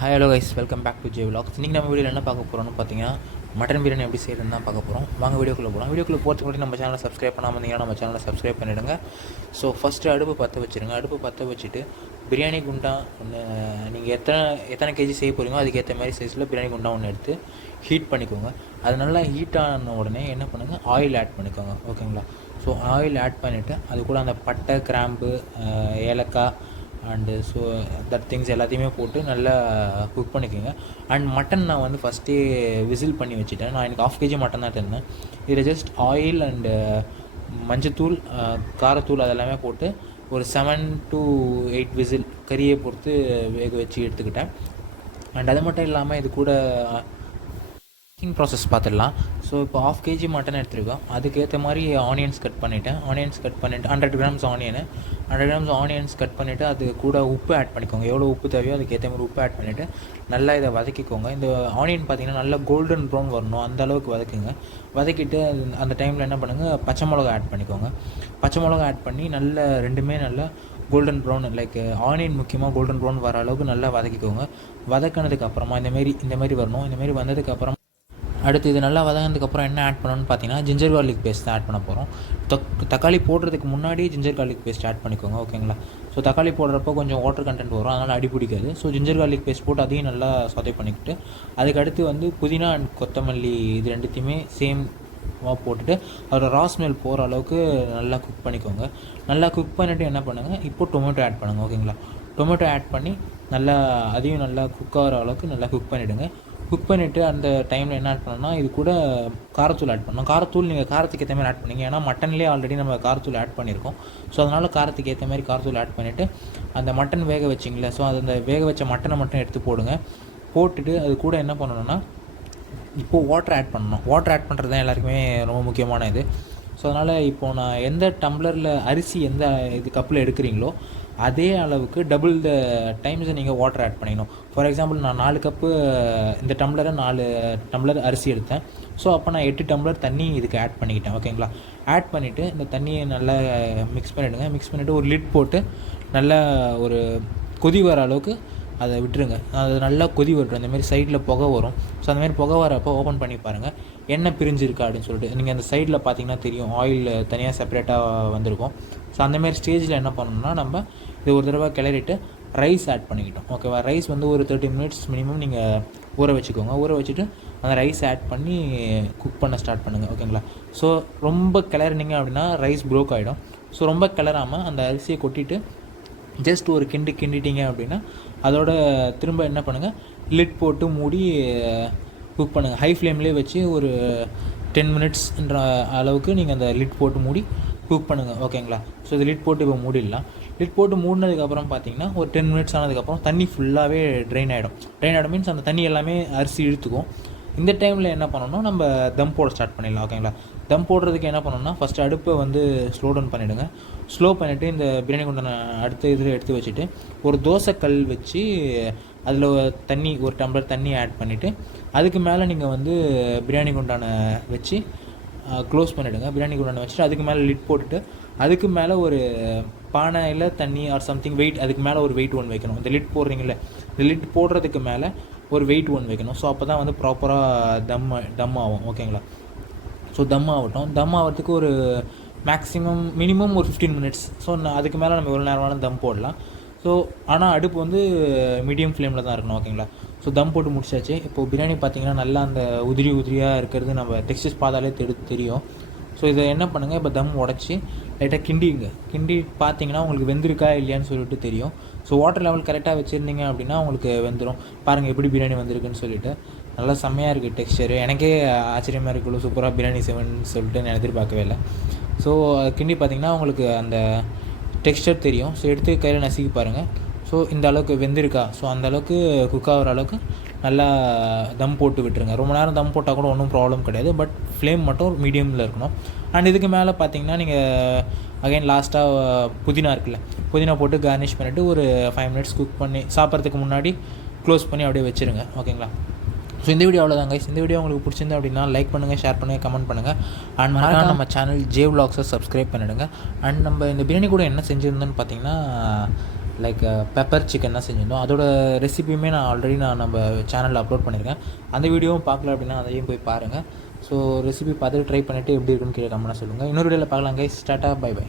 Hi hello guys, welcome back to J vlogs. இன்றைக்கி நம்ம வீடியோவில் என்ன பார்க்க போகிறோம்னு பார்த்தீங்கன்னா, மட்டன் பிரியாணி எப்படி செய்யறதுன்னு தான் பார்க்க போகிறோம். வாங்க வீடியோக்குள்ளே போகலாம். வீடியோக்குள்ளே போகிறதுக்கு முன்னாடி நம்ம சேனலை சப்ஸ்கிரைப் பண்ணாமல் இருந்தீங்கன்னா நம்ம சேனலை சப்ஸ்கிரைப் பண்ணிவிடுங்க. ஸோ ஃபஸ்ட்டு அடுப்பு பற்ற வச்சுருங்க. அடுப்பு பற்ற வச்சுட்டு பிரியாணி குண்டா ஒன்று, நீங்கள் எத்தனை கேஜி செய்ய போகிறீங்களோ அதுக்கேற்ற மாதிரி சைஸில் பிரியாணி குண்டா ஒன்று எடுத்து ஹீட் பண்ணிக்கோங்க. அது நல்லா ஹீட் ஆன உடனே என்ன பண்ணுங்கள், ஆயில் ஆட் பண்ணிக்கோங்க. ஓகேங்களா? ஸோ ஆயில் ஆட் பண்ணிவிட்டு அது கூட அந்த பட்டை, கிராம்பு, ஏலக்காய் அண்டு தட் திங்ஸ் எல்லாத்தையுமே போட்டு நல்லா குக் பண்ணிக்கோங்க. அண்ட் மட்டன் நான் வந்து ஃபஸ்ட்டே விசில் பண்ணி வச்சுட்டேன். நான் எனக்கு 1/2 kg மட்டன் தான் தந்தேன். இதில் ஜஸ்ட் ஆயில் அண்டு மஞ்சத்தூள், காரத்தூள் அதெல்லாமே போட்டு ஒரு 7 to 8 விசில் கறியை பொறுத்து வேக வச்சு எடுத்துக்கிட்டேன். அண்ட் அது மட்டும் இல்லாமல் இது கூட குக்கிங் ப்ராசஸ் பார்த்துடலாம். ஸோ இப்போ 1/2 kg மட்டன் எடுத்துருக்கோம். அதுக்கேற்ற மாதிரி ஆனியன்ஸ் கட் பண்ணிவிட்டு 100 grams onion, 100 grams onions cut பண்ணிவிட்டு அது கூட உப்பு ஆட் பண்ணிக்கோங்க. எவ்வளோ உப்பு தேவையோ அதுக்கேற்ற மாதிரி உப்பு ஆட் பண்ணிவிட்டு நல்லா இதை வதக்கிக்கோங்க. இந்த ஆனியன் பார்த்திங்கன்னா நல்லா கோல்டன் ப்ரௌன் வரணும், அந்த அளவுக்கு வதக்குங்க. வதக்கிட்டு அந்த டைமில் என்ன பண்ணுங்கள், பச்சை மிளகா ஆட் பண்ணிக்கோங்க. பச்சை மிளகா ஆட் பண்ணி நல்லா ரெண்டுமே நல்லா கோல்டன் ப்ரௌன், லைக் ஆனியன் முக்கியமாக கோல்டன் ப்ரௌன் வர அளவுக்கு நல்லா வதக்கிக்கோங்க. வதக்கினதுக்கப்புறமா இந்தமாரி வரணும். இந்தமாரி வந்ததுக்கப்புறம் அடுத்து இது நல்லா வதங்கினதுக்கப்புறம் என்ன ஆட் பண்ணணும்னு பார்த்தீங்கன்னா, ஜிஞ்சர் கார்லிக் பேஸ்ட் தான் ஆட் பண்ண போகிறோம். தக்காளி போடுறதுக்கு முன்னாடி ஜிஞ்சர் கார்லிக் பேஸ்ட் ஆட் பண்ணிக்கோங்க. ஓகேங்களா? ஸோ தக்காளி போடுறப்போ கொஞ்சம் வாட்டர் கண்டென்ட் வரும், அதனால் அடி பிடிக்காது. ஸோ ஜிஞ்சர் கார்லிக் பேஸ்ட் போட்டு அதையும் நல்லா சொதை பண்ணிக்கிட்டு அதுக்கடுத்து வந்து புதினா அண்ட் கொத்தமல்லி இது ரெண்டுத்தையுமே போட்டுட்டு அதோட ரா ஸ்மெல் போகிற அளவுக்கு நல்லா குக் பண்ணிக்கோங்க. நல்லா குக் பண்ணிவிட்டு என்ன பண்ணுங்கள், இப்போ டொமேட்டோ ஆட் பண்ணுங்கள். ஓகேங்களா? டொமேட்டோ ஆட் பண்ணி நல்லா அதையும் நல்லா குக் ஆகிற அளவுக்கு நல்லா குக் பண்ணிவிடுங்க. குக் பண்ணிவிட்டு அந்த டைமில் என்ன ஆட் பண்ணணும்னா, இது கூட காரத்தூள் ஆட் பண்ணணும். காரத்தூள் நீங்கள் காரத்துக்கு ஏற்ற மாதிரி ஆட் பண்ணிங்க, ஏன்னா மட்டன்லேயே ஆல்ரெடி நம்ம காரத்தூள் ஆட் பண்ணியிருக்கோம். ஸோ அதனால் காரத்துக்கு ஏற்ற மாதிரி காரத்தூள் ஆட் பண்ணிவிட்டு அந்த மட்டன் வேக வச்சிங்களே, ஸோ அந்த வேக வச்ச மட்டனை மட்டும் எடுத்து போடுங்க. போட்டுட்டு அது கூட என்ன பண்ணணும்னா, இப்போது வாட்டர் ஆட் பண்ணணும். வாட்டர் ஆட் பண்ணுறது தான் எல்லாருக்குமே ரொம்ப முக்கியமான இது. ஸோ அதனால் இப்போது நான் எந்த டம்ளரில் அரிசி எந்த கப்பில் எடுக்கிறீங்களோ அதே அளவுக்கு டபுள் த டைம்ஸ் நீங்கள் வாட்டர் ஆட் பண்ணிக்கணும். ஃபார் எக்ஸாம்பிள் நான் 4 கப்பு இந்த டம்ளரை 4 டம்ளர் அரிசி எடுத்தேன். ஸோ அப்போ நான் 8 டம்ளர் தண்ணி இதுக்கு ஆட் பண்ணிக்கிட்டேன். ஓகேங்களா? ஆட் பண்ணிவிட்டு இந்த தண்ணியை நல்லா மிக்ஸ் பண்ணிவிடுங்க. மிக்ஸ் பண்ணிவிட்டு ஒரு லிட் போட்டு நல்லா ஒரு கொதி வர அளவுக்கு அதை விட்டுருங்க. அது நல்லா கொதி வரட்டும். அந்தமாரி சைடில் புகை வரும். ஸோ அந்தமாரி புகை வரப்போ ஓப்பன் பண்ணி பாருங்கள் என்ன பிரிஞ்சிருக்கா அப்படின்னு சொல்லிட்டு. நீங்கள் அந்த சைடில் பார்த்தீங்கன்னா தெரியும், ஆயில் தனியாக செப்பரேட்டாக வந்திருக்கும். ஸோ அந்தமாரி ஸ்டேஜில் என்ன பண்ணணும்னா, நம்ம இது ஒரு தடவை கிளறிட்டு ரைஸ் ஆட் பண்ணிக்கிட்டோம். ஓகேவா? ரைஸ் வந்து ஒரு 30 minutes மினிமம் நீங்கள் ஊற வச்சுக்கோங்க. ஊற வச்சுட்டு அந்த ரைஸ் ஆட் பண்ணி குக் பண்ண ஸ்டார்ட் பண்ணுங்கள். ஓகேங்களா? ஸோ ரொம்ப கிளறினீங்க அப்படின்னா ரைஸ் ப்ரோக் ஆகிடும். ஸோ ரொம்ப கிளறாமல் அந்த அரிசியை கொட்டிட்டு ஜஸ்ட் ஒரு கிண்டிட்டீங்க அப்படின்னா அதோட திரும்ப என்ன பண்ணுங்கள், லிட் போட்டு மூடி குக் பண்ணுங்கள். ஹை ஃப்ளேம்லேயே வச்சு ஒரு 10 minutesன்ற அளவுக்கு நீங்கள் அந்த லிட் போட்டு மூடி குக் பண்ணுங்கள். ஓகேங்களா? ஸோ இது லிட் போட்டு இப்போ மூடிடலாம். லிட் போட்டு மூடினதுக்கப்புறம் பார்த்தீங்கன்னா ஒரு 10 minutes ஆனதுக்கப்புறம் தண்ணி ஃபுல்லாகவே ட்ரெயின் ஆகிடும். மீன்ஸ் அந்த தண்ணி எல்லாமே அரிசி இழுத்துக்கும். இந்த டைமில் என்ன பண்ணணும்னா, நம்ம தம் போட ஸ்டார்ட் பண்ணிடலாம். ஓகேங்களா? தம் போடுறதுக்கு என்ன பண்ணணும்னா, ஃபஸ்ட்டு அடுப்பை வந்து ஸ்லோ டவுன் பண்ணிவிடுங்க. ஸ்லோ பண்ணிவிட்டு இந்த பிரியாணி குண்டான அடுத்த இதில் எடுத்து வச்சுட்டு ஒரு தோசைக்கல் வச்சு அதில் தண்ணி ஒரு டம்ளர் தண்ணி ஆட் பண்ணிவிட்டு அதுக்கு மேலே நீங்கள் வந்து பிரியாணி குண்டான வச்சு க்ளோஸ் பண்ணிவிடுங்க. பிரியாணி குண்டான வச்சுட்டு அதுக்கு மேலே லிட் போட்டுட்டு அதுக்கு மேலே ஒரு பானையில் தண்ணி ஆர் சம்திங் வெயிட், அதுக்கு மேலே ஒரு வெயிட் ஒன்று வைக்கணும். இந்த லிட் போடுறீங்களே, இந்த லிட் போடுறதுக்கு மேலே ஒரு வெயிட் ஒன்று வைக்கணும். ஸோ அப்போ தான் வந்து ப்ராப்பராக டம் ஆகும். ஓகேங்களா? ஸோ தம் ஆகட்டும். தம் ஆகிறதுக்கு ஒரு மினிமம் ஒரு 15 minutes. ஸோ அதுக்கு மேலே நம்ம எவ்வளோ நேரமான தம் போடலாம். ஸோ ஆனால் அடுப்பு வந்து மீடியம் ஃப்ளேமில் தான் இருக்கணும். ஓகேங்களா? ஸோ தம் போட்டு முடிச்சாச்சு. இப்போது பிரியாணி பார்த்திங்கன்னா நல்லா அந்த உதிரியாக இருக்கிறது நம்ம டெக்ஸ்டர்ஸ் பார்த்தாலே தெரியும். ஸோ இதை என்ன பண்ணுங்கள், இப்போ தம் உடச்சி லைட்டாக கிண்டி பார்த்தீங்கன்னா உங்களுக்கு வெந்திருக்கா இல்லையான்னு சொல்லிட்டு தெரியும். ஸோ வாட்டர் லெவல் கரெக்டாக வச்சுருந்தீங்க அப்படின்னா உங்களுக்கு வெந்துடும். பாருங்கள் எப்படி பிரியாணி வந்திருக்குன்னு சொல்லிட்டு. நல்லா செம்மையாக இருக்குது டெக்ஸ்சரு. எனக்கே ஆச்சரியமாக இருக்குது, சூப்பராக பிரியாணி செய்வேன்னு சொல்லிட்டு நான் எதிர்பார்க்கவே இல்லை. ஸோ கிண்டி பார்த்திங்கன்னா உங்களுக்கு அந்த டெக்ஸ்சர் தெரியும். ஸோ எடுத்து கையில் நசுக்கி பாருங்கள். ஸோ இந்த அளவுக்கு வெந்திருக்கா, ஸோ அந்தளவுக்கு குக் ஆகிற அளவுக்கு நல்லா தம் போட்டு விட்டுருங்க. ரொம்ப நேரம் தம் போட்டால் கூட ஒன்றும் ப்ராப்ளம் கிடையாது. பட் ஃப்ளேம் மட்டும் மீடியமில் இருக்கணும். அண்ட் இதுக்கு மேலே பார்த்தீங்கன்னா நீங்கள் அகைன் லாஸ்ட்டாக புதினா இருக்குல்ல, புதினா போட்டு கார்னிஷ் பண்ணிவிட்டு ஒரு 5 minutes குக் பண்ணி சாப்பிட்றதுக்கு முன்னாடி க்ளோஸ் பண்ணி அப்படியே வச்சுருங்க. ஓகேங்களா? ஸோ இந்த வீடியோ அவ்வளோதாங்க. இந்த வீடியோ உங்களுக்கு பிடிச்சிருந்தா அப்படின்னா லைக் பண்ணுங்கள், ஷேர் பண்ணுங்கள், கமெண்ட் பண்ணுங்கள். அண்ட் மறக்காம நம்ம சேனல் ஜே விலாக்ஸை சப்ஸ்கிரைப் பண்ணிவிடுங்க. அண்ட் நம்ம இந்த பிரியாணி கூட என்ன செஞ்சுருந்தோன்னு பார்த்தீங்கன்னா, லைக் பெப்பர் சிக்கன் தான் செஞ்சுருந்தோம். அதோட ரெசிபியுமே நான் ஆல்ரெடி நம்ம சேனலில் அப்லோட் பண்ணியிருக்கேன். அந்த வீடியோவும் பார்க்கல அப்படின்னா அதையும் போய் பாருங்கள். ஸோ ரெசிபி பார்த்துட்டு ட்ரை பண்ணிவிட்டு எப்படி இருக்குன்னு கீழே கமெண்ட்டாக சொல்லுங்கள். இன்னொரு வீடியோவில் பார்க்கலாம் கைஸ். Tata, by by.